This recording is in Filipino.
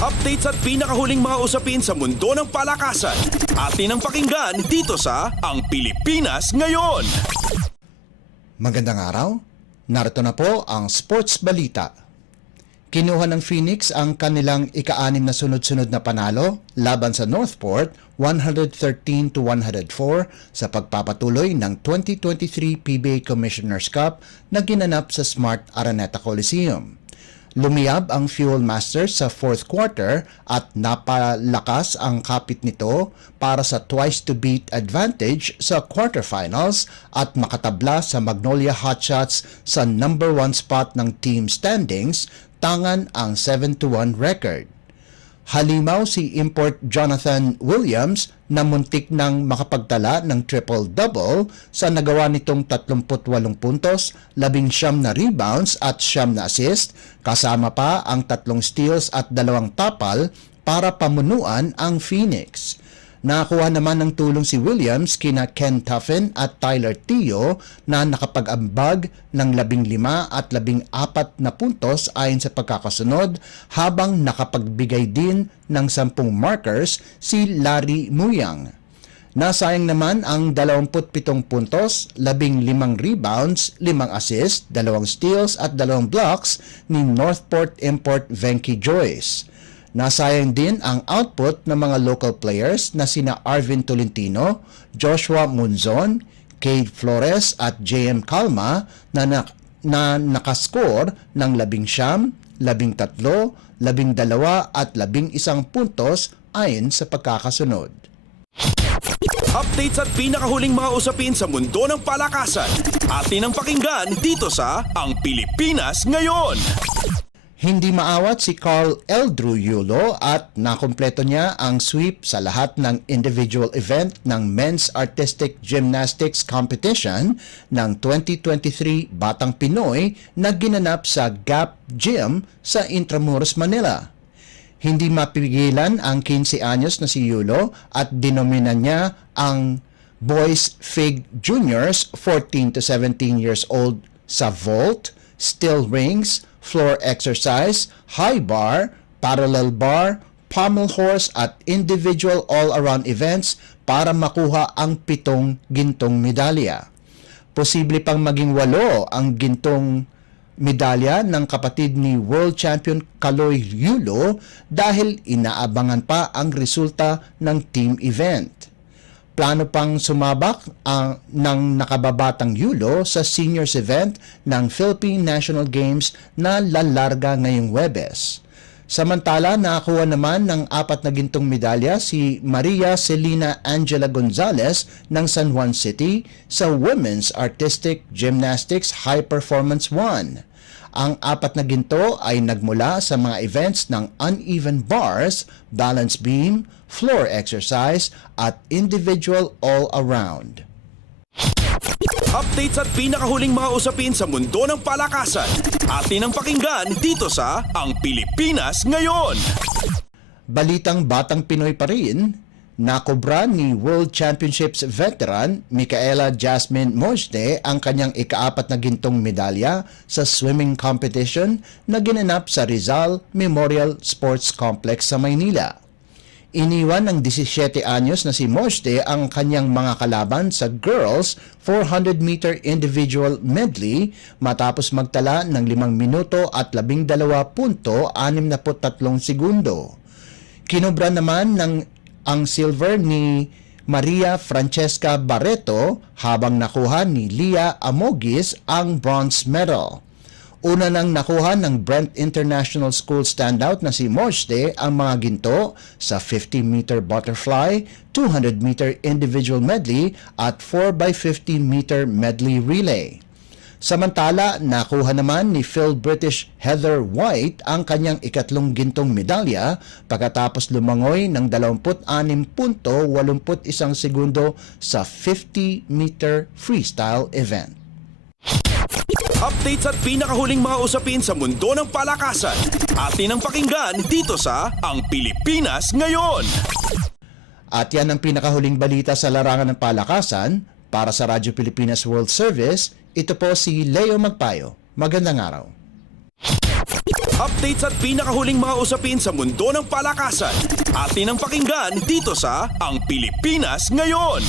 Updates at pinakahuling mga usapin sa mundo ng palakasan. Atin ang pakinggan dito sa Ang Pilipinas Ngayon. Magandang araw. Narito na po ang Sports Balita. Kinuha ng Phoenix ang kanilang ika-6 na sunod-sunod na panalo laban sa Northport 113-104 sa pagpapatuloy ng 2023 PBA Commissioner's Cup na ginanap sa Smart Araneta Coliseum. Lumiyab ang Fuel Masters sa fourth quarter at napalakas ang kapit nito para sa twice-to-beat advantage sa quarterfinals at makatabla sa Magnolia Hotshots sa number 1 spot ng team standings, tangan ang 7-1 record. Halimaw si import Jonathan Williams na muntik nang makapagtala ng triple-double sa nagawa nitong 38 puntos, 19 na rebounds at 9 na assist, kasama pa ang 3 steals at 2 tapal para pamunuan ang Phoenix. Nakakuha naman ng tulong si Williams kina Ken Tuffin at Tyler Teo na nakapag-ambag ng 15 at 14 na puntos ayon sa pagkakasunod, habang nakapagbigay din ng 10 markers si Larry Muyang. Nasayang naman ang 27 puntos, 15 rebounds, 5 assists, 2 steals at 2 blocks ni Northport import Venky Joyce. Nasayang din ang output ng mga local players na sina Arvin Tolentino, Joshua Munzon, Cade Flores at JM Calma na nakascore ng 11, 13, 12 at 11 puntos ayon sa pagkakasunod. Updates at pinakahuling mga usapin sa mundo ng palakasan. Atin ang pakinggan dito sa Ang Pilipinas Ngayon. Hindi maawat si Carl Eldrew Yulo at nakumpleto niya ang sweep sa lahat ng individual event ng Men's Artistic Gymnastics Competition ng 2023 Batang Pinoy na ginanap sa Gap Gym sa Intramuros, Manila. Hindi mapigilan ang 15 anyos na si Yulo at dinominan niya ang Boys Fig Juniors 14 to 17 years old sa vault, still rings, floor exercise, high bar, parallel bar, pommel horse at individual all-around events para makuha ang 7 gintong medalya. Posible pang maging 8 ang gintong medalya ng kapatid ni World Champion Kaloy Yulo dahil inaabangan pa ang resulta ng team event. Plano pang sumabak ng nakababatang Yulo sa seniors event ng Philippine National Games na lalarga ngayong Huwebes. Samantala, nakakuha naman ng 4 na gintong medalya si Maria Celina Angela Gonzalez ng San Juan City sa Women's Artistic Gymnastics High Performance 1. Ang 4 na ginto ay nagmula sa mga events ng uneven bars, balance beam, floor exercise at individual all-around. Updates at pinakahuling mga usapin sa mundo ng palakasan. Atin ang pakinggan dito sa Ang Pilipinas Ngayon. Balitang Batang Pinoy pa rin, nakobra ni World Championships veteran Micaela Jasmine Mojde ang kanyang ika-4 na gintong medalya sa swimming competition na ginanap sa Rizal Memorial Sports Complex sa Maynila. Iniwan ng 17 anyos na si Mojde ang kanyang mga kalaban sa girls 400-meter individual medley matapos magtala ng 5 minuto at 12.63 segundo. Kinobra naman ang silver ni Maria Francesca Barreto habang nakuha ni Lia Amogis ang bronze medal. Una nang nakuha ng Brent International School standout na si Mojde ang mga ginto sa 50-meter butterfly, 200-meter individual medley at 4x50-meter medley relay. Samantala, nakuha naman ni Phil British Heather White ang kanyang ikatlong gintong medalya pagkatapos lumangoy ng 26.81 segundo sa 50-meter freestyle event. Updates at pinakahuling mga usapin sa mundo ng palakasan. Atin ang pakinggan dito sa Ang Pilipinas Ngayon. At yan ang pinakahuling balita sa larangan ng palakasan. Para sa Radyo Pilipinas World Service, ito po si Leo Magpayo. Magandang araw. Updates at pinakahuling mga usapin sa mundo ng palakasan. Atin ang pakinggan dito sa Ang Pilipinas Ngayon.